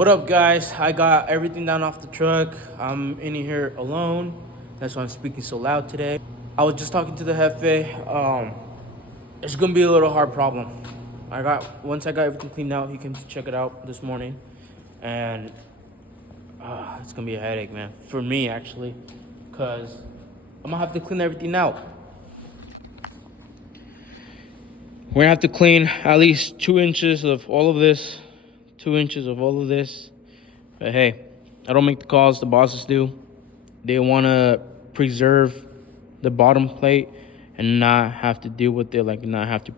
What up, guys? I got everything down off the truck. I'm in here alone. That's why I'm speaking so loud today. I was just talking to the Jefe. It's gonna be a little hard problem. Once I got everything cleaned out, he came to check it out this morning, and it's gonna be a headache, man. For me, actually, cause I'm gonna have to clean everything out. We're gonna have to clean at least 2 inches of all of this. 2 inches of all of this. But hey, I don't make the calls, the bosses do. They want to preserve the bottom plate and not have to deal with it, like not have to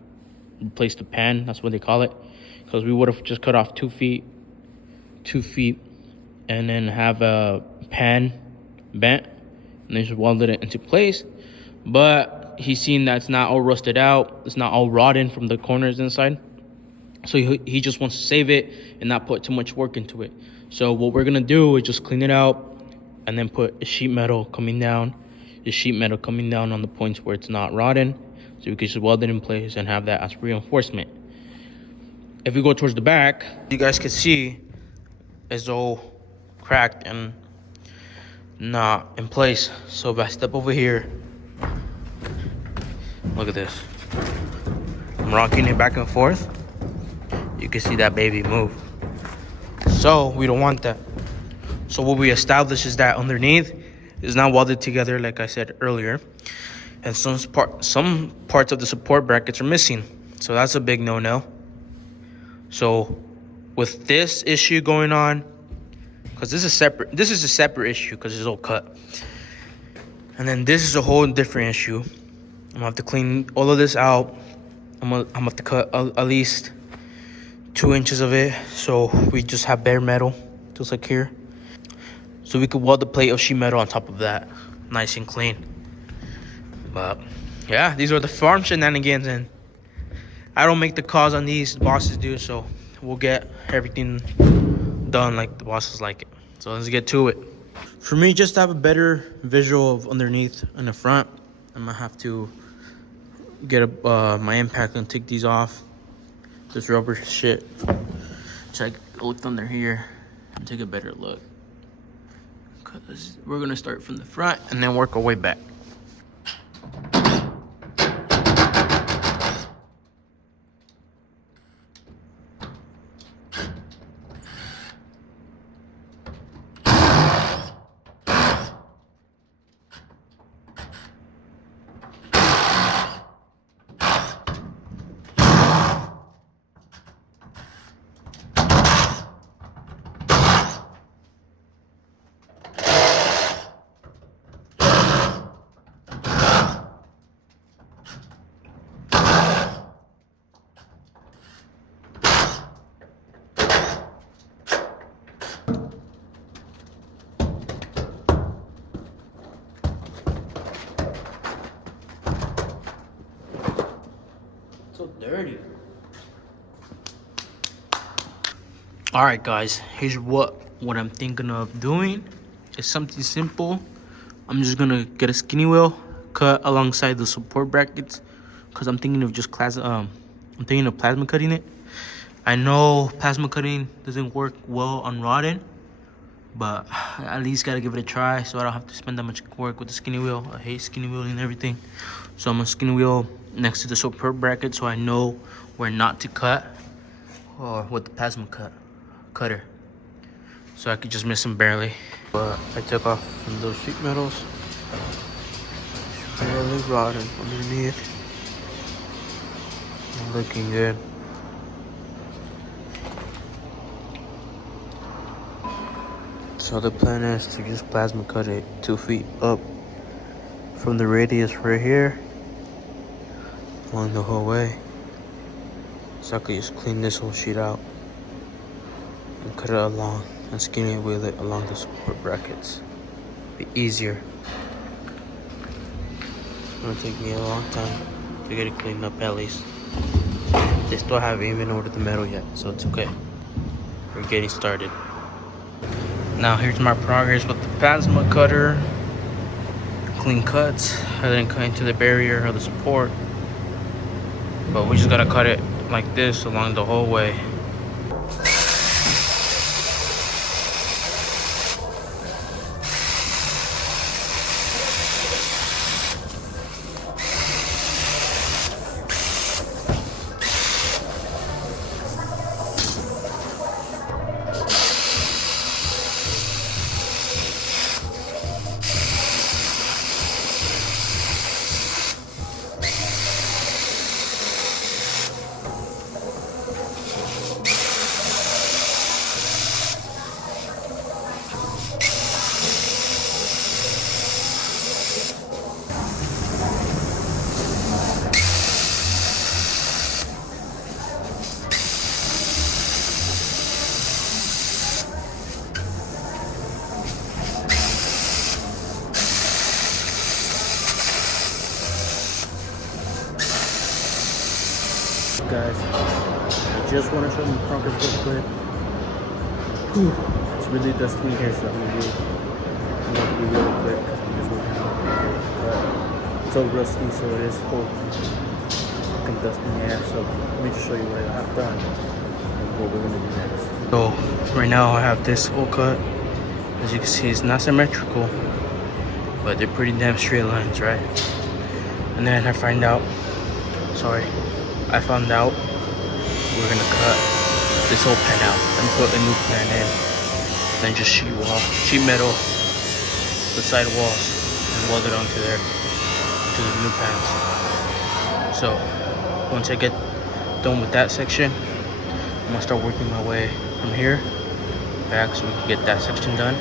replace the pan. That's what they call it. Because we would have just cut off 2 feet, and then have a pan bent and then just welded it into place. But he's seen that it's not all rusted out. It's not all rotten from the corners inside. So he just wants to save it and not put too much work into it. So what we're going to do is just clean it out and then put a sheet metal coming down. The sheet metal coming down on the points where it's not rotten. So we can just weld it in place and have that as reinforcement. If we go towards the back, you guys can see it's all cracked and not in place. So if I step over here, look at this. I'm rocking it back and forth. You can see that baby move. So we don't want that. So what we establish is that underneath is not welded together, like I said earlier, and some parts of the support brackets are missing. So that's a big no-no. So with this issue going on, because this is a separate issue because it's all cut, and then this is a whole different issue. I'm gonna have to clean all of this out. I'm gonna have to cut at least 2 inches of it, so we just have bare metal, just like here. So we could weld the plate of sheet metal on top of that, nice and clean. But yeah, these are the farm shenanigans, and I don't make the calls on these, the bosses do, so we'll get everything done like the bosses like it. So let's get to it. For me, just to have a better visual of underneath and the front, I'm gonna have to get my impact and take these off. This rubber shit. Check, look under here and take a better look. Because we're gonna start from the front and then work our way back. So dirty. All right, guys, here's what I'm thinking of doing. It's something simple. I'm just gonna get a skinny wheel, cut alongside the support brackets, because I'm thinking of just plasma cutting it. I know plasma cutting doesn't work well on rotten, but at least gotta give it a try so I don't have to spend that much work with the skinny wheel. I hate skinny wheeling and everything. So I'm gonna skinny wheel next to the support bracket so I know where not to cut, or with the plasma cutter, so I could just miss them barely. But I took off from those sheet metals. It's really rotten underneath. Looking good. So the plan is to just plasma cut it 2 feet up from the radius right here along the whole way, so I could just clean this whole sheet out and cut it along and skinny wheel it along the support brackets. Be easier. It's gonna take me a long time to get it cleaned up at least. They still haven't even ordered the metal yet, so it's okay. We're getting started. Now here's my progress with the plasma cutter. Clean cuts. I didn't cut into the barrier or the support, but we just gotta cut it like this along the whole way. guys. I just want to show you progress real quick. Whew. It's really dusty in here, so I'm going to be really quick because I'm just working out. But it's so rusty, so it is full fucking dust in the air. So let me just show you what I have done and what we're going to do next. So right now I have this hole cut. As you can see, it's not symmetrical, but they're pretty damn straight lines, right? And then I found out we're gonna cut this whole pen out and put a new pen in. Then just sheet metal the side walls and weld it onto there, to the new pens. So once I get done with that section, I'm gonna start working my way from here back so we can get that section done.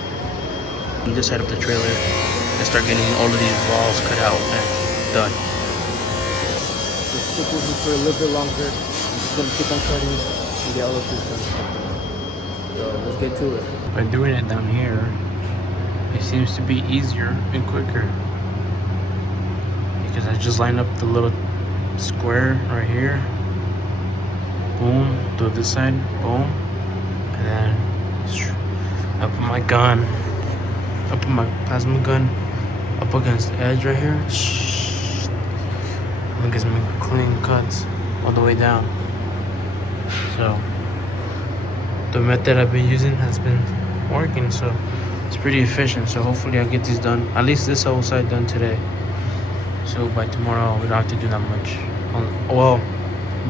On this side of the trailer and start getting all of these walls cut out and done. Just stick with me for a little bit longer. I'm just gonna keep on cutting and get all of this done. So let's get to it. By doing it down here, it seems to be easier and quicker because I just line up the little square right here, boom, do this side, boom, and then I put my gun, I put my plasma gun up against the edge right here, and it gives me clean cuts all the way down. So the method I've been using has been working, so it's pretty efficient. So hopefully I'll get these done, at least this whole side done today, so by tomorrow we don't have to do that much. Well,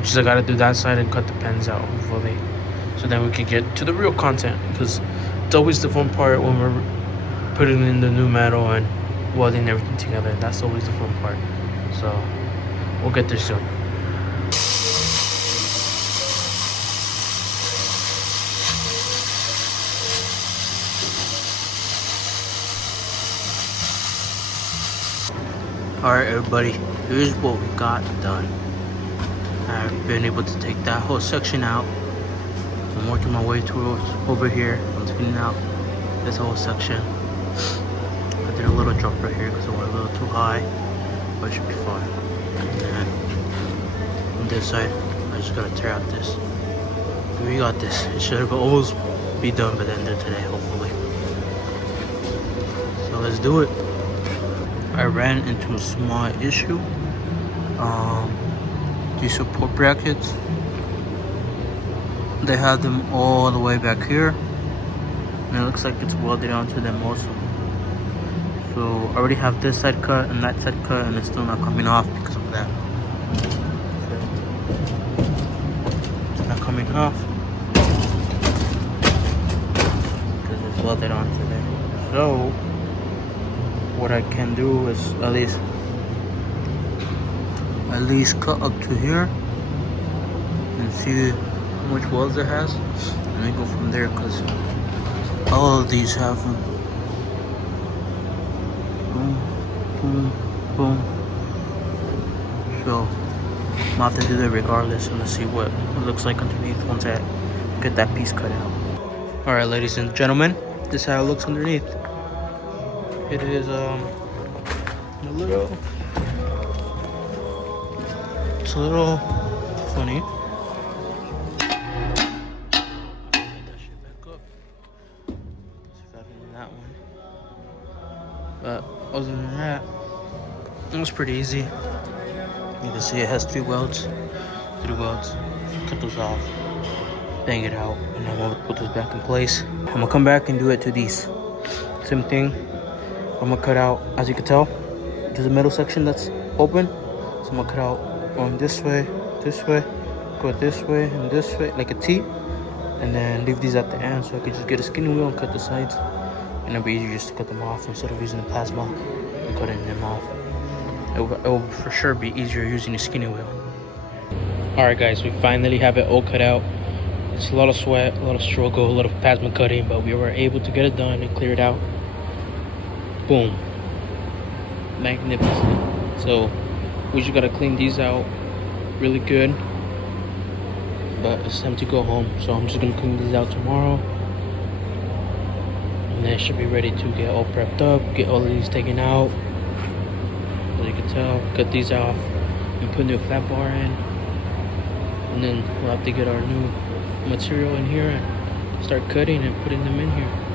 just I gotta do that side and cut the pens out hopefully, so then we can get to the real content, because it's always the fun part when we're putting in the new metal and welding everything together. That's always the fun part, so we'll get there soon. Alright everybody, here's what we got done. I've been able to take that whole section out. I'm working my way towards over here. I'm taking out this whole section. I did a little drop right here because I went a little too high, but it should be fine. And then on this side, I just gotta tear out this. We got this. It should have almost be done by the end of today, hopefully. So let's do it. I ran into a small issue. These support brackets, they have them all the way back here, and it looks like it's welded onto them also. So I already have this side cut and that side cut, and it's still not coming off because of that. It's not coming off because it's welded onto there. So what I can do is at least cut up to here and see how much welds it has, and we go from there, because all of these have them. Boom, boom, boom. So I'm have to do that regardless, and let's see what it looks like underneath once I get that piece cut out. All right, ladies and gentlemen, this is how it looks underneath. It is it's a little funny. That shit back up. That one. But other than that, it was pretty easy. You can see it has 3 welds. Cut those off, bang it out, and then we'll put those back in place. I'm gonna come back and do it to these. Same thing. I'm gonna cut out, as you can tell, there's a middle section that's open. So I'm gonna cut out going this way, go this way, and this way, like a T. And then leave these at the end so I could just get a skinny wheel and cut the sides. And it'll be easier just to cut them off instead of using the plasma and cutting them off. It will for sure be easier using a skinny wheel. Alright guys, we finally have it all cut out. It's a lot of sweat, a lot of struggle, a lot of plasma cutting, but we were able to get it done and clear it out. Boom. Magnificent. So we just gotta clean these out really good. But it's time to go home, so I'm just gonna clean these out tomorrow. And then it should be ready to get all prepped up, get all of these taken out. As you can tell, cut these off and put new flat bar in. And then we'll have to get our new material in here and start cutting and putting them in here.